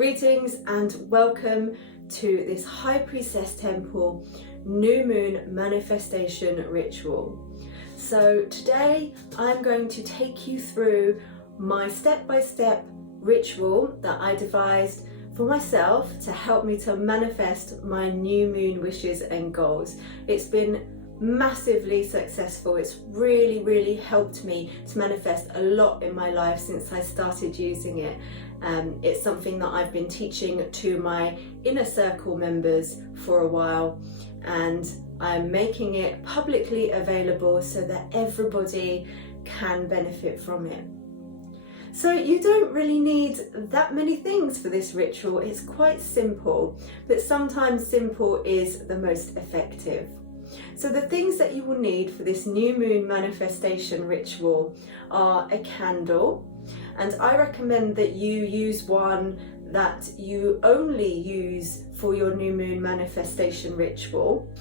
Greetings and welcome to this High Priestess Temple new moon manifestation ritual. So today I'm going to take you through my step-by-step ritual that I devised for myself to help me to manifest my new moon wishes and goals. It's been massively successful. It's really helped me to manifest a lot in my life since I started using it. It's something that I've been teaching to my inner circle members for a while, and I'm making it publicly available so that everybody can benefit from it. So you don't really need that many things for this ritual. It's quite simple, but sometimes simple is the most effective. So the things that you will need for this new moon manifestation ritual are a candle, and I recommend that you use one that you only use for your new moon manifestation ritual.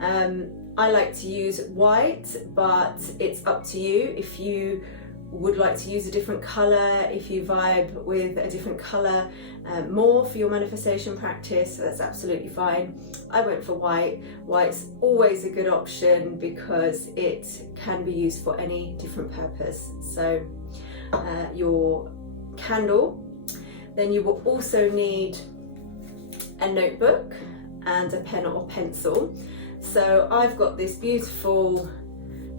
I like to use white, but it's up to you. If you would like to use a different colour, if you vibe with a different colour more for your manifestation practice, that's absolutely fine. I went for white. White's always a good option because it can be used for any different purpose. So your candle, then you will also need a notebook and a pen or pencil. So I've got this beautiful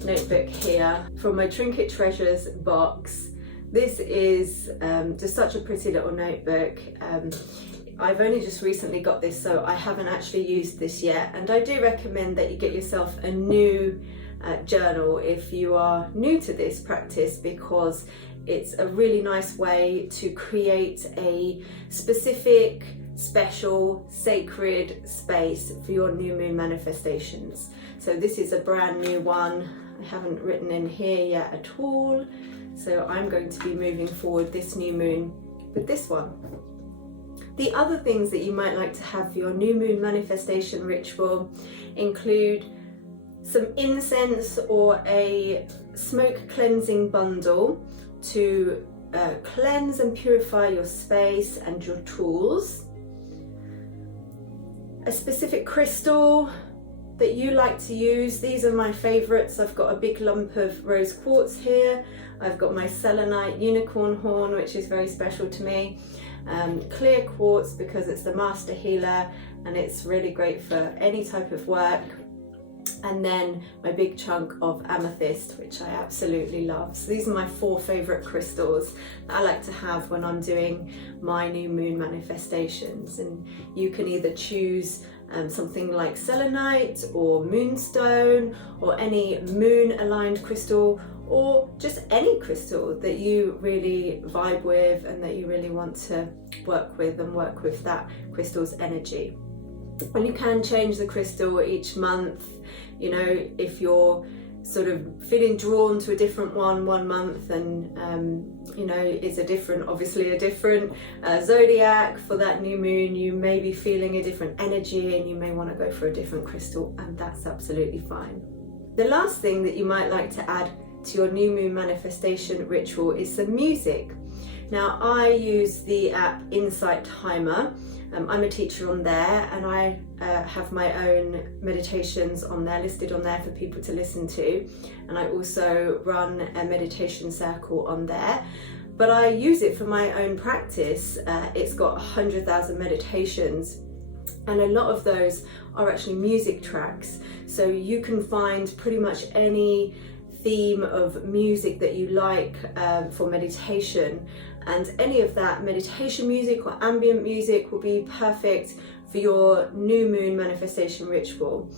notebook here from my Trinket Treasures box. This is just such a pretty little notebook. I've only just recently got this, so I haven't actually used this yet, and I do recommend that you get yourself a new journal if you are new to this practice, because it's a really nice way to create a specific, special, sacred space for your new moon manifestations. So this is a brand new one. I haven't written in here yet at all, so I'm going to be moving forward this new moon with this one. The other things that you might like to have for your new moon manifestation ritual include some incense or a smoke cleansing bundle to cleanse and purify your space and your tools, a specific crystal that you like to use. These are my favourites. I've got a big lump of rose quartz here. I've got my selenite unicorn horn, which is very special to me. Clear quartz because it's the master healer and it's really great for any type of work. And then my big chunk of amethyst, which I absolutely love. So these are my 4 favourite crystals that I like to have when I'm doing my new moon manifestations. And you can either choose something like selenite or moonstone or any moon aligned crystal, or just any crystal that you really vibe with and that you really want to work with, and work with that crystal's energy. And you can change the crystal each month. You know, if you're sort of feeling drawn to a different one month, and you know, it's obviously a different zodiac for that new moon, you may be feeling a different energy and you may want to go for a different crystal, and that's absolutely fine. The last thing that you might like to add to your new moon manifestation ritual is some music. Now, I use the app Insight Timer. I'm a teacher on there, and I have my own meditations on there, listed on there for people to listen to, and I also run a meditation circle on there. But I use it for my own practice. It's got 100,000 meditations, and a lot of those are actually music tracks, so you can find pretty much any theme of music that you like for meditation, and any of that meditation music or ambient music will be perfect for your new moon manifestation ritual.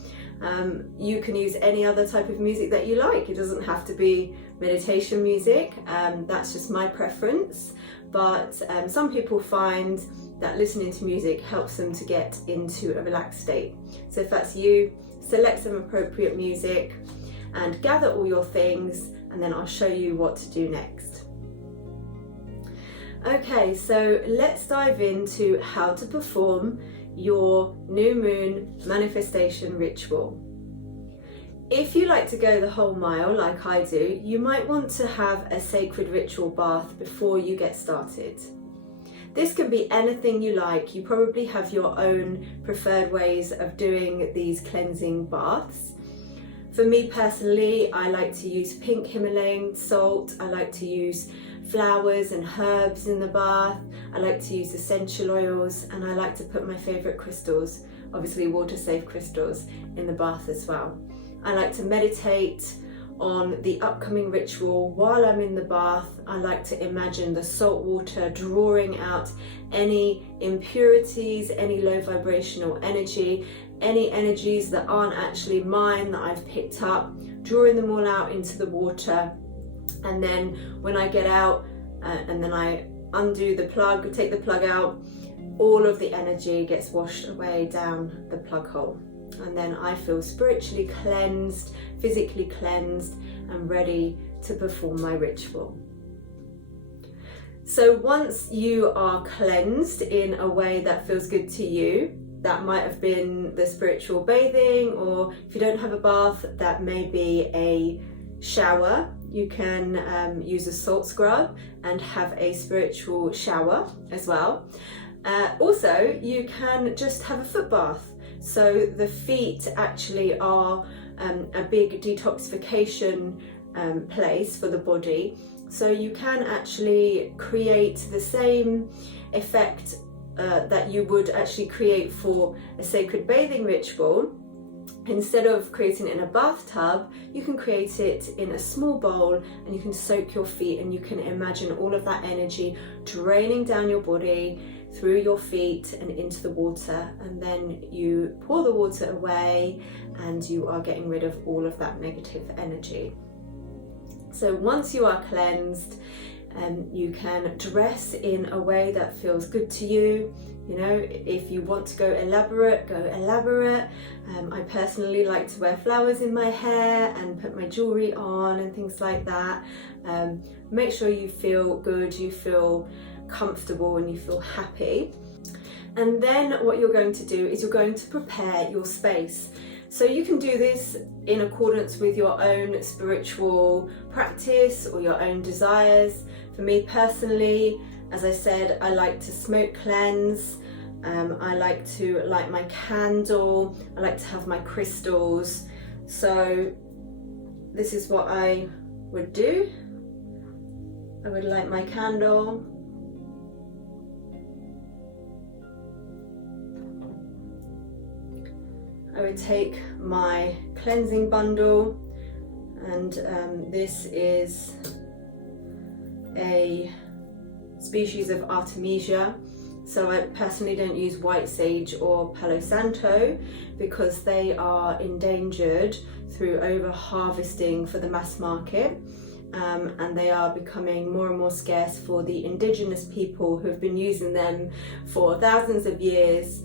You can use any other type of music that you like. It doesn't have to be meditation music. That's just my preference, but some people find that listening to music helps them to get into a relaxed state. So if that's you, select some appropriate music and gather all your things, and then I'll show you what to do next. Okay, so let's dive into how to perform your new moon manifestation ritual. If you like to go the whole mile like I do, you might want to have a sacred ritual bath before you get started. this can be anything you like. You probably have your own preferred ways of doing these cleansing baths. For me personally, I like to use pink Himalayan salt. I like to use flowers and herbs in the bath. I like to use essential oils, and I like to put my favourite crystals, obviously water safe crystals, in the bath as well. I like to meditate on the upcoming ritual while I'm in the bath. I like to imagine the salt water drawing out any impurities, any low vibrational energy, any energies that aren't actually mine that I've picked up, drawing them all out into the water. And then when I get out and then I undo the plug, take the plug out, all of the energy gets washed away down the plug hole. And then I feel spiritually cleansed, physically cleansed, and ready to perform my ritual. So once you are cleansed in a way that feels good to you, that might have been the spiritual bathing, or if you don't have a bath, that may be a shower. You can use a salt scrub and have a spiritual shower as well. Also, you can just have a foot bath. So the feet actually are a big detoxification place for the body. So you can actually create the same effect that you would actually create for a sacred bathing ritual. Instead of creating it in a bathtub, you can create it in a small bowl, and you can soak your feet, and you can imagine all of that energy draining down your body through your feet and into the water, and then you pour the water away and you are getting rid of all of that negative energy. So once you are cleansed, you can dress in a way that feels good to you. You know, if you want to go elaborate, go elaborate. I personally like to wear flowers in my hair and put my jewelry on and things like that. Make sure you feel good, you feel comfortable, and you feel happy. And then what you're going to do is you're going to prepare your space. So you can do this in accordance with your own spiritual practice or your own desires. For me personally, as I said, I like to smoke cleanse. I like to light my candle. I like to have my crystals. So this is what I would do. I would light my candle. I would take my cleansing bundle, and this is a species of Artemisia. So I personally don't use white sage or Palo Santo because they are endangered through over harvesting for the mass market, and they are becoming more and more scarce for the indigenous people who have been using them for thousands of years.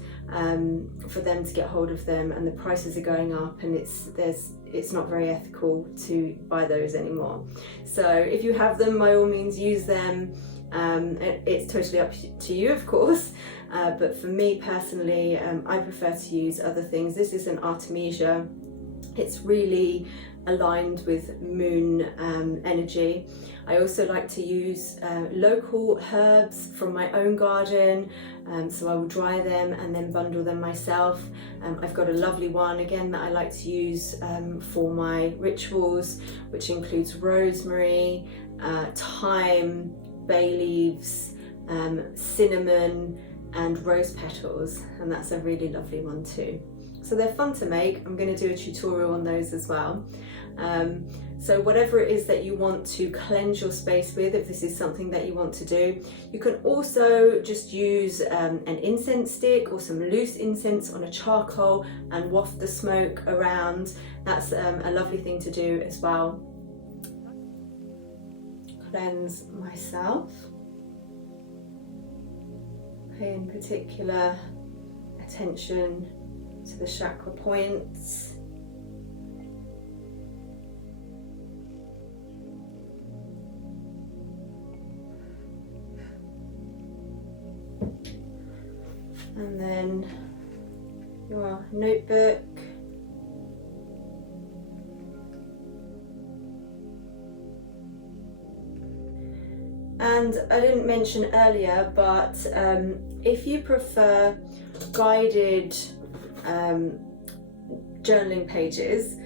For them to get hold of them, and the prices are going up, and it's not very ethical to buy those anymore. So if you have them, by all means use them. It's totally up to you, of course, but for me personally, I prefer to use other things. This is an Artemisia. It's really aligned with moon energy. I also like to use local herbs from my own garden, so I will dry them and then bundle them myself. I've got a lovely one again that I like to use for my rituals, which includes rosemary, thyme, bay leaves, cinnamon and rose petals, and that's a really lovely one too. So they're fun to make. I'm going to do a tutorial on those as well. So whatever it is that you want to cleanse your space with, if this is something that you want to do, you can also just use an incense stick or some loose incense on a charcoal and waft the smoke around. That's a lovely thing to do as well. Cleanse myself. Pay in particular attention to the chakra points. And then your notebook. And I didn't mention earlier, but if you prefer guided journaling pages,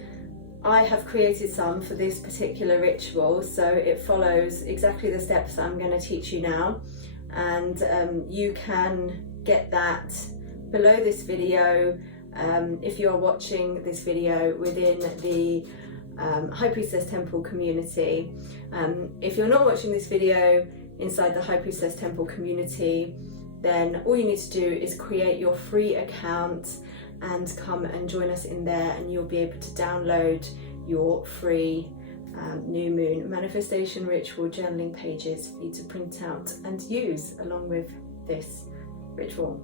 I have created some for this particular ritual, so it follows exactly the steps I'm going to teach you now, and you can get that below this video if you're watching this video within the High Priestess Temple community. If you're not watching this video inside the High Priestess Temple community, then all you need to do is create your free account and come and join us in there, and you'll be able to download your free new moon manifestation ritual journaling pages for you to print out and use along with this ritual.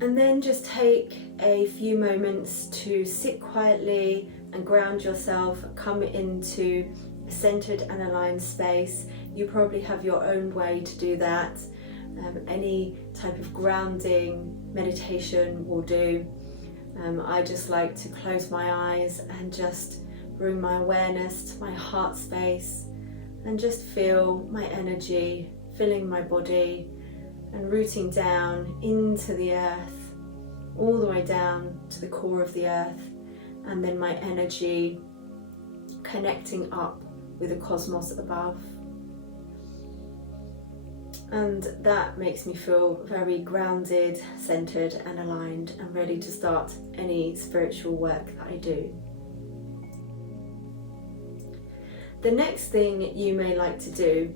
And then just take a few moments to sit quietly and ground yourself, come into a centered and aligned space. You probably have your own way to do that. Any type of grounding meditation will do. I just like to close my eyes and just bring my awareness to my heart space and just feel my energy filling my body and rooting down into the earth, all the way down to the core of the earth, and then my energy connecting up with the cosmos above. And that makes me feel very grounded, centered and aligned and ready to start any spiritual work that I do. The next thing you may like to do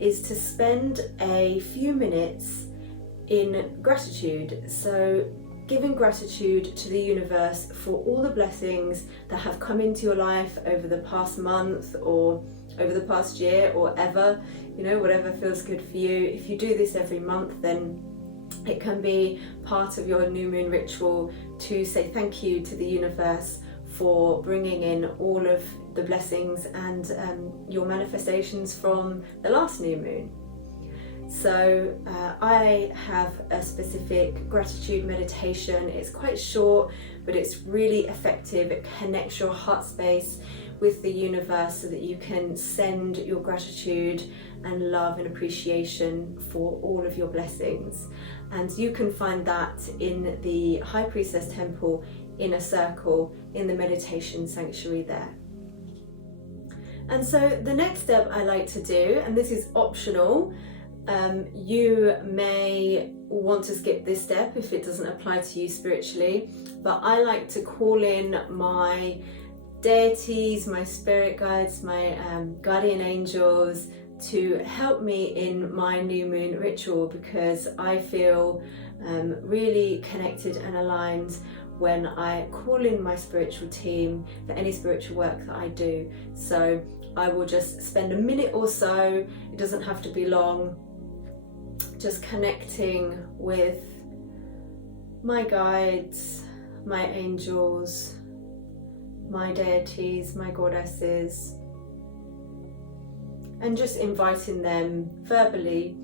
is to spend a few minutes in gratitude. So giving gratitude to the universe for all the blessings that have come into your life over the past month or over the past year or ever, whatever feels good for you. If you do this every month, then it can be part of your new moon ritual to say thank you to the universe for bringing in all of the blessings and your manifestations from the last new moon. So I have a specific gratitude meditation. It's quite short, but it's really effective. It connects your heart space with the universe so that you can send your gratitude and love and appreciation for all of your blessings. And you can find that in the High Priestess Temple inner circle in the meditation sanctuary there. And so the next step I like to do, and this is optional, you may want to skip this step if it doesn't apply to you spiritually, but I like to call in my deities, my spirit guides, my guardian angels to help me in my new moon ritual, because I feel really connected and aligned when I call in my spiritual team for any spiritual work that I do. So I will just spend a minute or so, it doesn't have to be long, just connecting with my guides, my angels, my deities, my goddesses, and just inviting them verbally.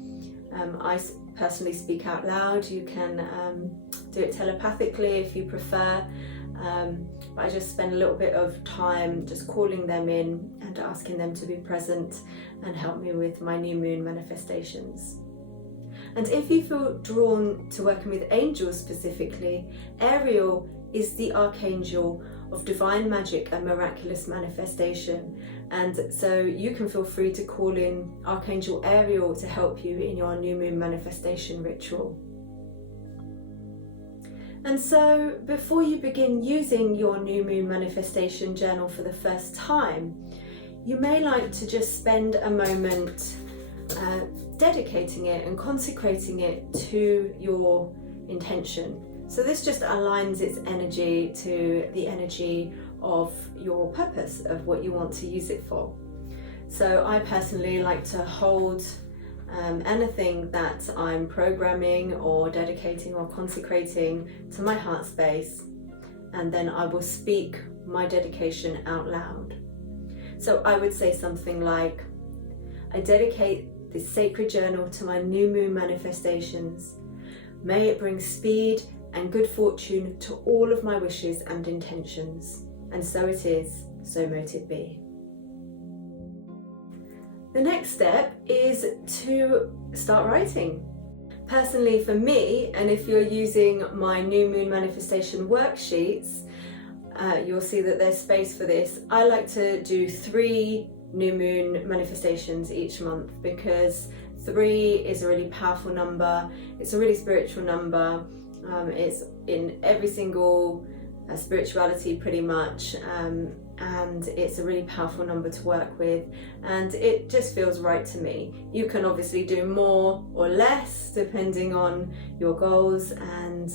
I personally speak out loud. You can do it telepathically if you prefer, but I just spend a little bit of time just calling them in and asking them to be present and help me with my new moon manifestations. And if you feel drawn to working with angels specifically, Ariel is the archangel of divine magic and miraculous manifestation, and so you can feel free to call in Archangel Ariel to help you in your new moon manifestation ritual. And so before you begin using your new moon manifestation journal for the first time, you may like to just spend a moment dedicating it and consecrating it to your intention. So this just aligns its energy to the energy of your purpose, of what you want to use it for. So I personally like to hold anything that I'm programming or dedicating or consecrating to my heart space, and then I will speak my dedication out loud. So I would say something like, I dedicate this sacred journal to my new moon manifestations. May it bring speed and good fortune to all of my wishes and intentions. And so it is, so mote it be. the next step is to start writing. Personally for me, and if you're using my new moon manifestation worksheets, you'll see that there's space for this. I like to do 3 new moon manifestations each month because 3 is a really powerful number. It's a really spiritual number. It's in every single spirituality pretty much, and it's a really powerful number to work with, and it just feels right to me. You can obviously do more or less depending on your goals and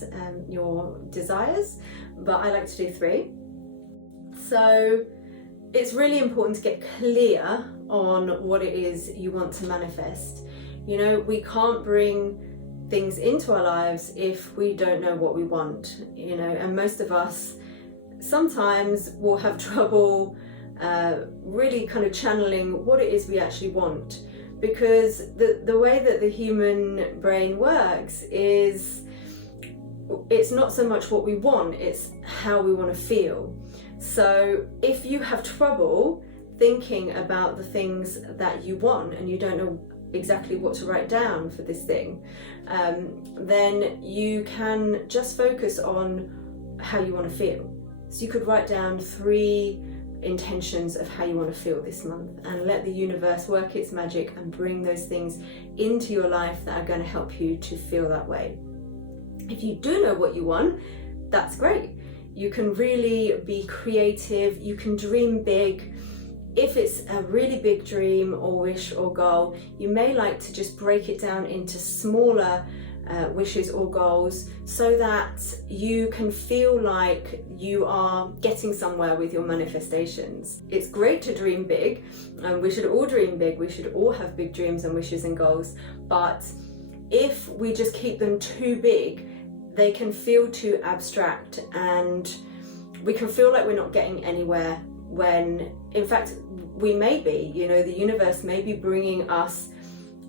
your desires, but I like to do 3. So it's really important to get clear on what it is you want to manifest. You know, we can't bring things into our lives if we don't know what we want, you know, and most of us sometimes will have trouble really kind of channeling what it is we actually want, because the way that the human brain works is it's not so much what we want, it's how we want to feel. So if you have trouble thinking about the things that you want and you don't know exactly what to write down for this thing, then you can just focus on how you want to feel. So you could write down 3 intentions of how you want to feel this month and let the universe work its magic and bring those things into your life that are going to help you to feel that way. If you do know what you want, that's great. You can really be creative, you can dream big. If it's a really big dream or wish or goal, you may like to just break it down into smaller wishes or goals so that you can feel like you are getting somewhere with your manifestations. It's great to dream big, and we should all dream big. We should all have big dreams and wishes and goals. But if we just keep them too big, they can feel too abstract and we can feel like we're not getting anywhere, when in fact we may be. You know, the universe may be bringing us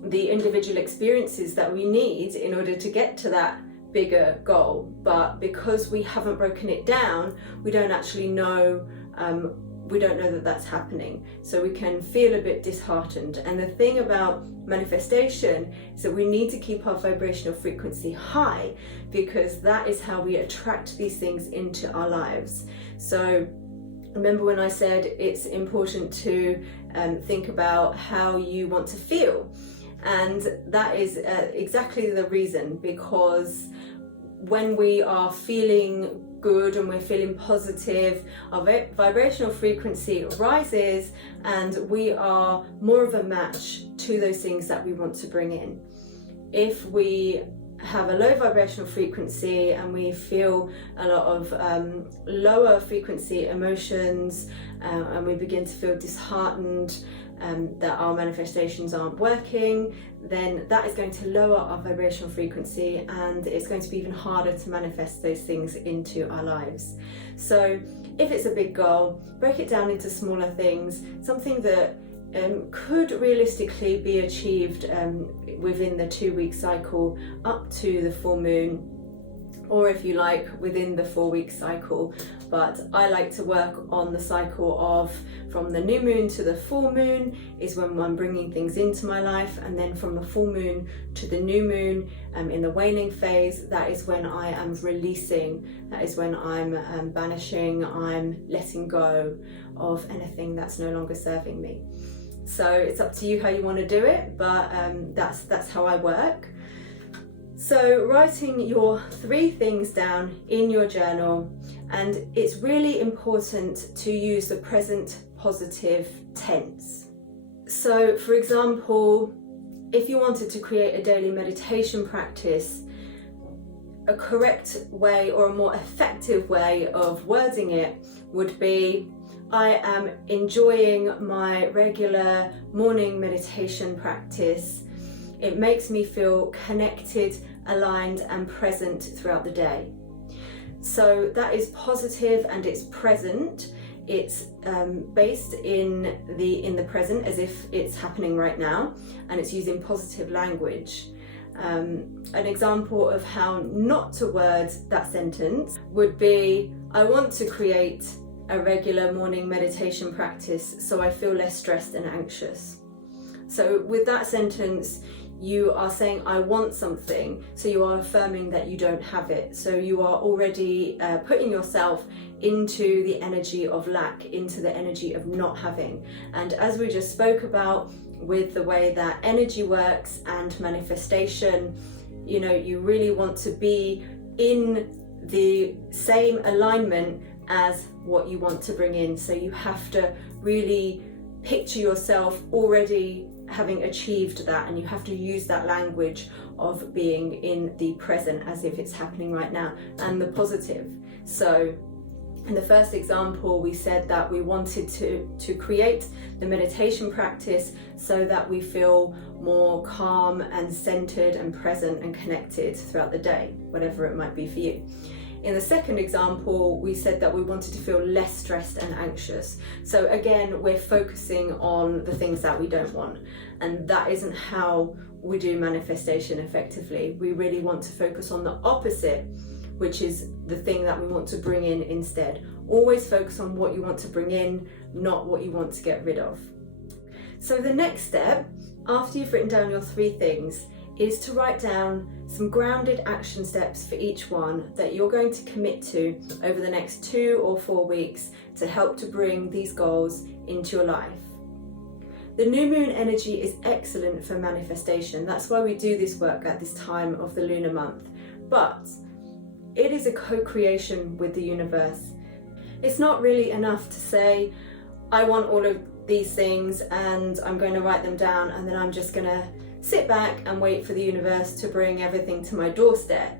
the individual experiences that we need in order to get to that bigger goal, but because we haven't broken it down, we don't actually know, that that's happening, so we can feel a bit disheartened. And the thing about manifestation is that we need to keep our vibrational frequency high, because that is how we attract these things into our lives. So remember when I said it's important to think about how you want to feel, and that is exactly the reason, because when we are feeling good and we're feeling positive, our vibrational frequency rises and we are more of a match to those things that we want to bring in. If we have a low vibrational frequency and we feel a lot of lower frequency emotions, and we begin to feel disheartened that our manifestations aren't working, then that is going to lower our vibrational frequency, and it's going to be even harder to manifest those things into our lives. So if it's a big goal, break it down into smaller things, something that could realistically be achieved within the 2-week cycle up to the full moon, or if you like within the 4-week cycle. But I like to work on the cycle of from the new moon to the full moon is when I'm bringing things into my life, and then from the full moon to the new moon in the waning phase, that is when I am releasing, that is when I'm banishing, I'm letting go of anything that's no longer serving me. So it's up to you how you want to do it, but that's how I work. So writing your 3 things down in your journal, and it's really important to use the present positive tense. So for example, if you wanted to create a daily meditation practice, a correct way or a more effective way of wording it would be, I am enjoying my regular morning meditation practice. It makes me feel connected, aligned and present throughout the day. So that is positive and it's present. It's based in the present as if it's happening right now, and it's using positive language. An example of how not to word that sentence would be, I want to create a regular morning meditation practice so I feel less stressed and anxious. So with that sentence, you are saying, I want something. So you are affirming that you don't have it. So you are already putting yourself into the energy of lack, into the energy of not having. And as we just spoke about with the way that energy works and manifestation, you know, you really want to be in the same alignment as what you want to bring in. So you have to really picture yourself already having achieved that, and you have to use that language of being in the present as if it's happening right now, and the positive. So in the first example, we said that we wanted to create the meditation practice so that we feel more calm and centered and present and connected throughout the day, whatever it might be for you. In the second example, we said that we wanted to feel less stressed and anxious. So again, we're focusing on the things that we don't want. And that isn't how we do manifestation effectively. We really want to focus on the opposite, which is the thing that we want to bring in instead. Always focus on what you want to bring in, not what you want to get rid of. So the next step, after you've written down your 3 things, is to write down some grounded action steps for each one that you're going to commit to over the next 2 or 4 weeks to help to bring these goals into your life. The new moon energy is excellent for manifestation. That's why we do this work at this time of the lunar month. But it is a co-creation with the universe. It's not really enough to say, I want all of these things and I'm going to write them down, and then I'm just going to sit back and wait for the universe to bring everything to my doorstep.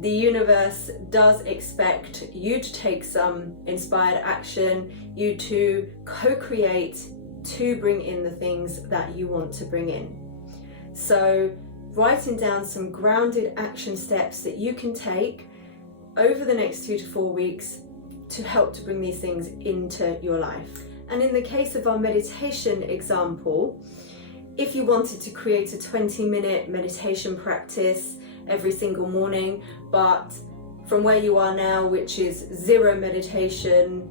The universe does expect you to take some inspired action, you to co-create to bring in the things that you want to bring in. So writing down some grounded action steps that you can take over the next 2 to 4 weeks to help to bring these things into your life. And in the case of our meditation example, if you wanted to create a 20-minute meditation practice every single morning, but from where you are now, which is 0 meditation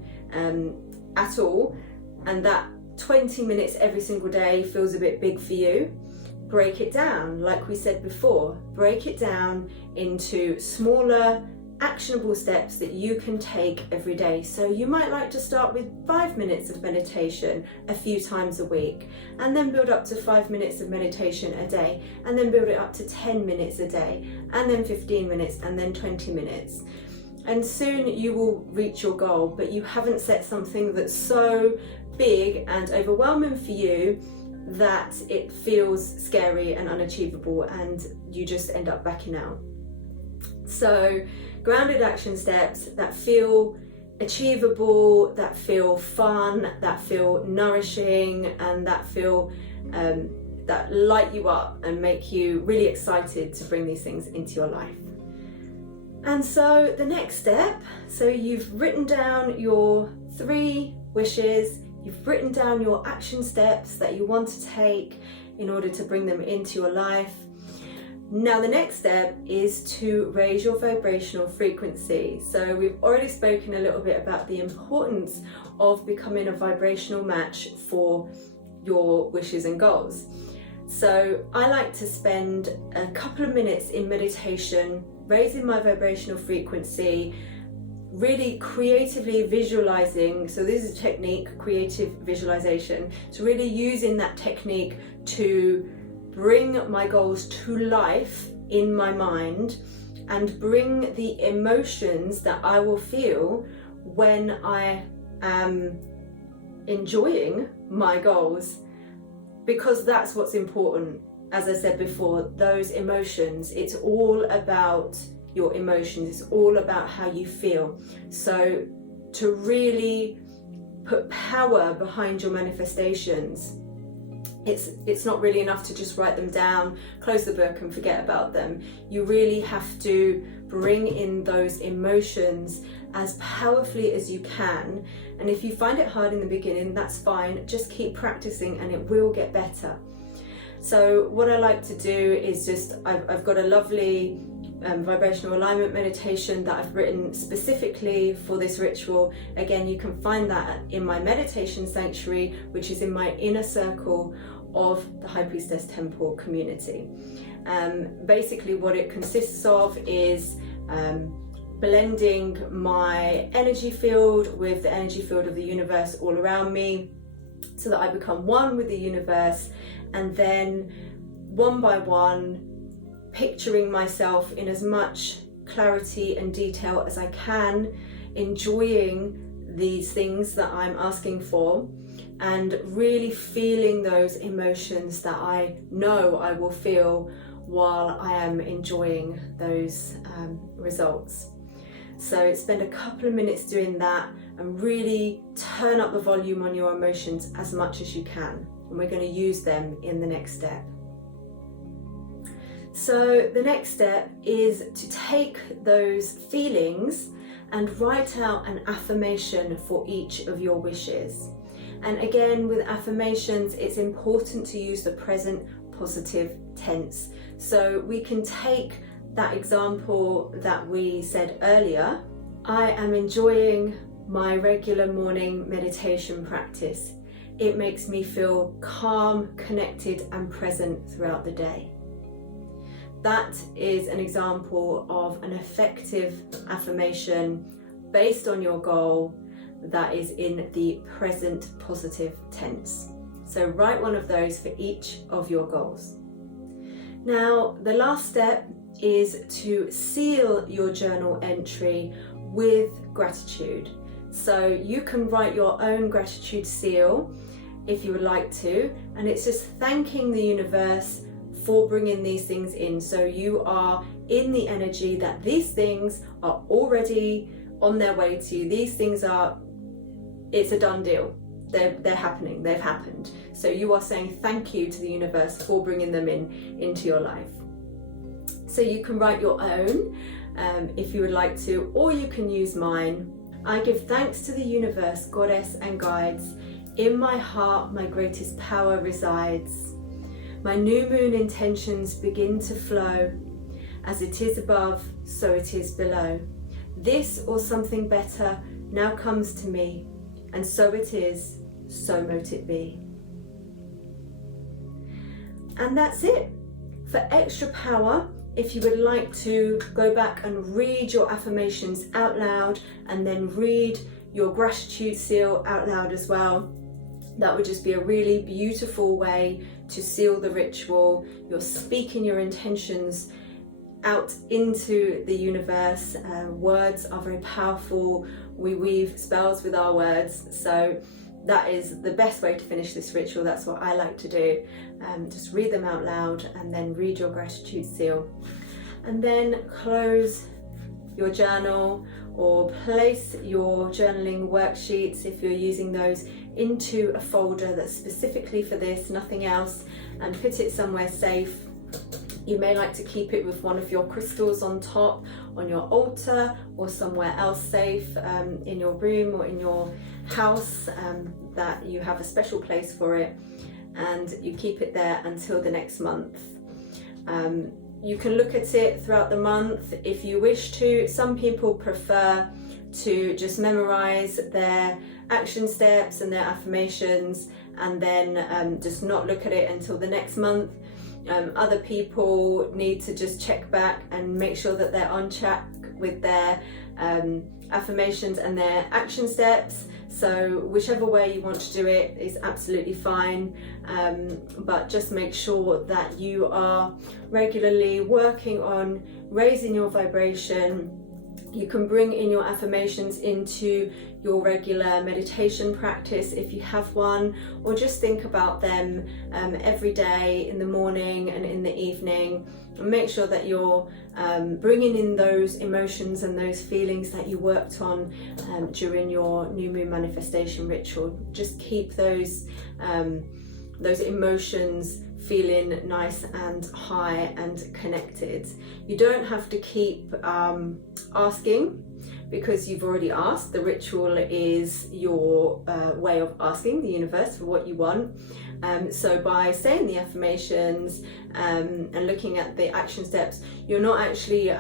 at all, and that 20 minutes every single day feels a bit big for you, break it down. Like we said before, break it down into smaller, actionable steps that you can take every day. So you might like to start with 5 minutes of meditation a few times a week, and then build up to 5 minutes of meditation a day, and then build it up to 10 minutes a day, and then 15 minutes, and then 20 minutes. And soon you will reach your goal, but you haven't set something that's so big and overwhelming for you that it feels scary and unachievable, and you just end up backing out. So grounded action steps that feel achievable, that feel fun, that feel nourishing, and that feel that light you up and make you really excited to bring these things into your life. And so the next step, so you've written down your 3 wishes, you've written down your action steps that you want to take in order to bring them into your life. Now the next step is to raise your vibrational frequency. So we've already spoken a little bit about the importance of becoming a vibrational match for your wishes and goals. So I like to spend a couple of minutes in meditation, raising my vibrational frequency, really creatively visualizing. So this is a technique, creative visualization. So really using that technique to bring my goals to life in my mind and bring the emotions that I will feel when I am enjoying my goals, because that's what's important. As I said before, those emotions, it's all about your emotions, it's all about how you feel. So to really put power behind your manifestations, it's not really enough to just write them down, close the book and forget about them. You really have to bring in those emotions as powerfully as you can. And if you find it hard in the beginning, that's fine. Just keep practicing and it will get better. So what I like to do is just, I've got a lovely vibrational alignment meditation that I've written specifically for this ritual. Again, you can find that in my meditation sanctuary, which is in my inner circle of the High Priestess Temple community. Basically what it consists of is blending my energy field with the energy field of the universe all around me, so that I become one with the universe, and then one by one picturing myself in as much clarity and detail as I can, enjoying these things that I'm asking for, and really feeling those emotions that I know I will feel while I am enjoying those results. So spend a couple of minutes doing that and really turn up the volume on your emotions as much as you can. And we're going to use them in the next step. So the next step is to take those feelings and write out an affirmation for each of your wishes. And again, with affirmations, it's important to use the present positive tense. So we can take that example that we said earlier. I am enjoying my regular morning meditation practice. It makes me feel calm, connected, and present throughout the day. That is an example of an effective affirmation based on your goal that is in the present positive tense. So write one of those for each of your goals. Now, the last step is to seal your journal entry with gratitude. So you can write your own gratitude seal if you would like to, and it's just thanking the universe for bringing these things in. So you are in the energy that these things are already on their way to you. These things are, it's a done deal. They're happening, they've happened. So you are saying thank you to the universe for bringing them into your life. So you can write your own if you would like to, or you can use mine. I give thanks to the universe, goddess and guides. In my heart, my greatest power resides. My new moon intentions begin to flow. As it is above, so it is below. This or something better now comes to me, and so it is, so mote it be. And that's it. For extra power, if you would like to go back and read your affirmations out loud and then read your gratitude seal out loud as well, that would just be a really beautiful way to seal the ritual. You're speaking your intentions out into the universe. Words are very powerful. We weave spells with our words. So that is the best way to finish this ritual. That's what I like to do. Just read them out loud and then read your gratitude seal. And then close your journal or place your journaling worksheets, if you're using those, into a folder that's specifically for this, nothing else, and put it somewhere safe. You may like to keep it with one of your crystals on top, on your altar, or somewhere else safe in your room or in your house, that you have a special place for it, and you keep it there until the next month. You can look at it throughout the month if you wish to. Some people prefer to just memorize their action steps and their affirmations and then just not look at it until the next month. Other people need to just check back and make sure that they're on track with their affirmations and their action steps. So whichever way you want to do it is absolutely fine, but just make sure that you are regularly working on raising your vibration. You can bring in your affirmations into your regular meditation practice if you have one, or just think about them every day in the morning and in the evening, and make sure that you're bringing in those emotions and those feelings that you worked on during your new moon manifestation ritual. Just keep those emotions feeling nice and high and connected. You don't have to keep asking, because you've already asked. The ritual is your way of asking the universe for what you want. So by saying the affirmations and looking at the action steps, you're not actually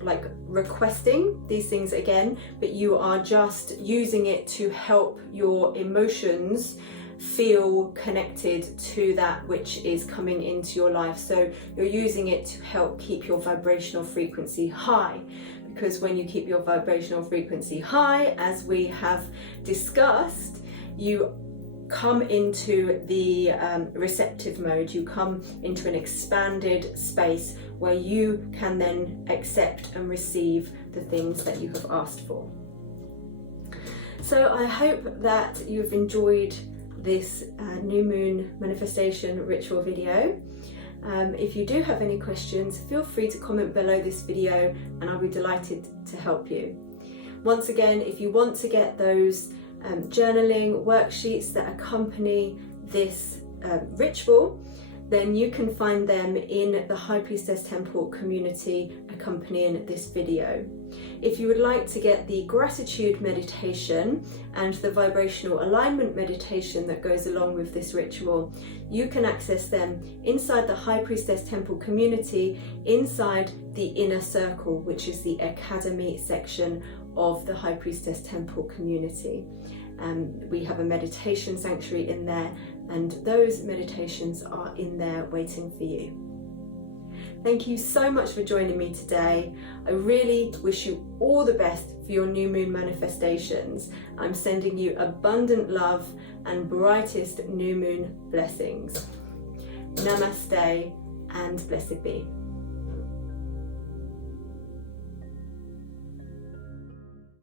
like requesting these things again, but you are just using it to help your emotions feel connected to that which is coming into your life. So you're using it to help keep your vibrational frequency high, because when you keep your vibrational frequency high, as we have discussed, you come into the receptive mode. You come into an expanded space where you can then accept and receive the things that you have asked for. So I hope that you've enjoyed this new moon manifestation ritual video. If you do have any questions, feel free to comment below this video and I'll be delighted to help you. Once again, if you want to get those journaling worksheets that accompany this ritual, then you can find them in the High Priestess Temple community accompanying this video. If you would like to get the gratitude meditation and the vibrational alignment meditation that goes along with this ritual, you can access them inside the High Priestess Temple community, inside the inner circle, which is the academy section of the High Priestess Temple community. We have a meditation sanctuary in there, and those meditations are in there waiting for you. Thank you so much for joining me today. I really wish you all the best for your new moon manifestations. I'm sending you abundant love and brightest new moon blessings. Namaste and blessed be.